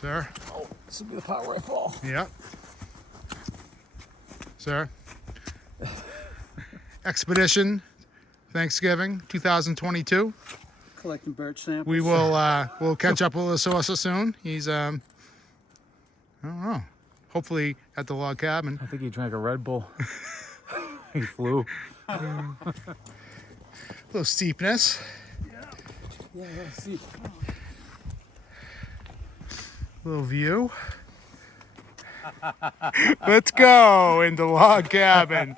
Sir? Oh, this will be the part where I fall. Yep. Sir? Expedition Thanksgiving 2022. Collecting birch samples. We will we'll catch up with Lasosa soon. He's I don't know. Hopefully at the log cabin. I think he drank a Red Bull. He flew. A little steepness. Yeah, let's see. Little view. Let's go into log cabin.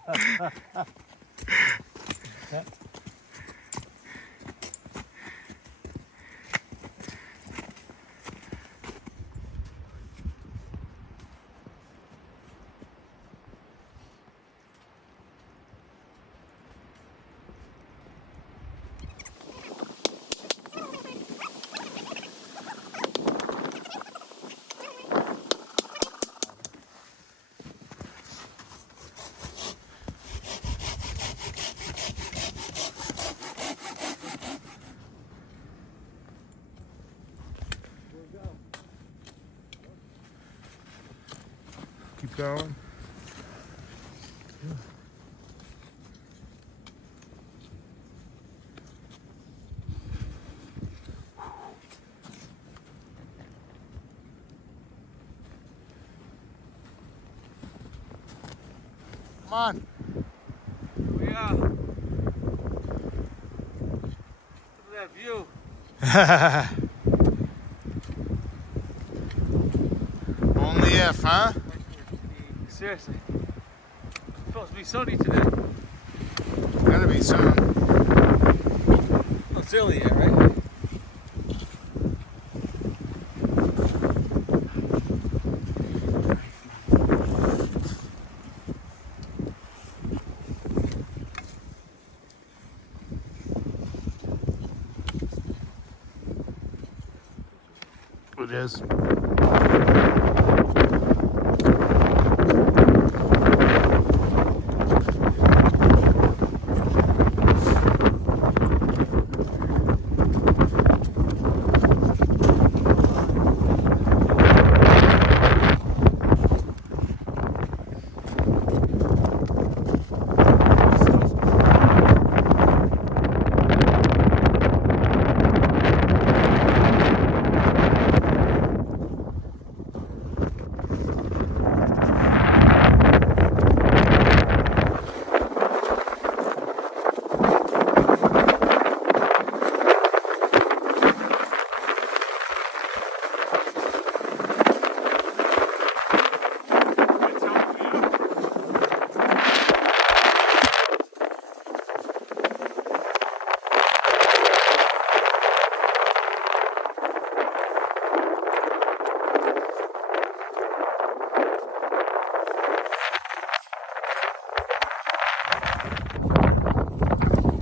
Keep going. Come on. Here we are. Look at that view. Only if, huh? Seriously. It's supposed to be sunny today. Gotta be soon. Oh, it's early yet, right? It is.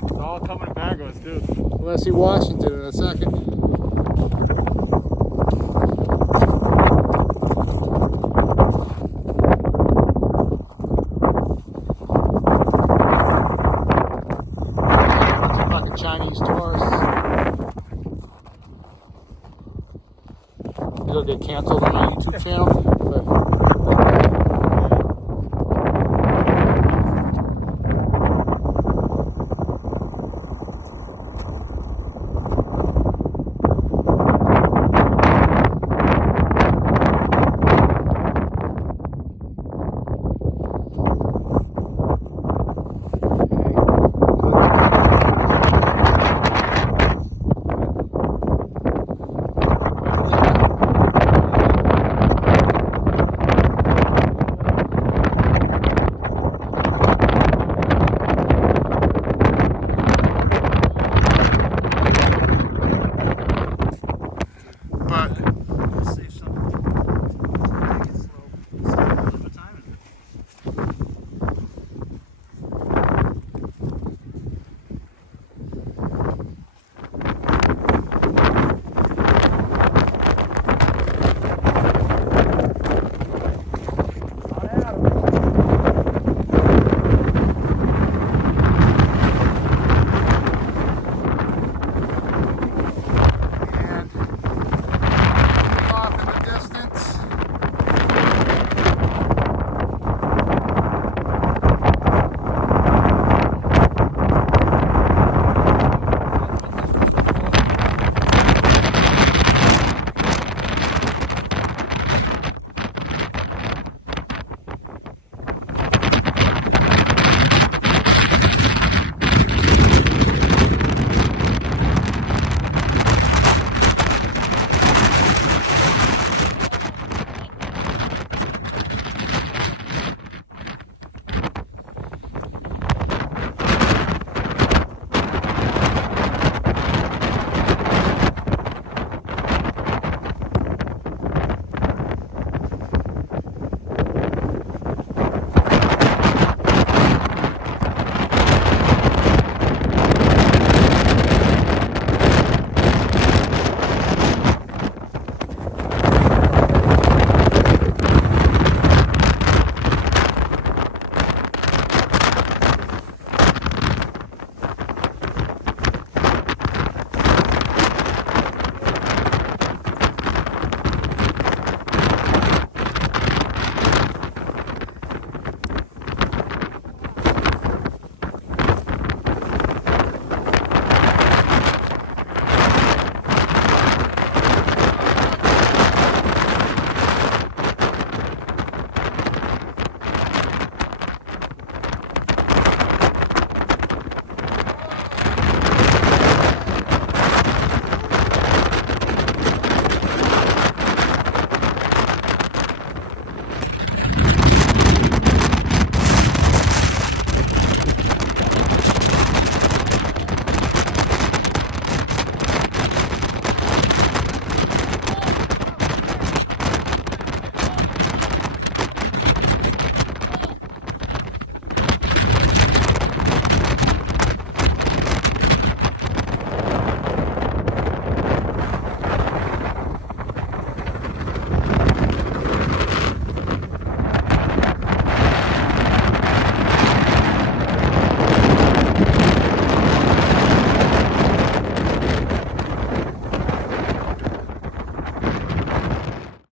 It's all coming back on us, too. We'll see Washington in a second.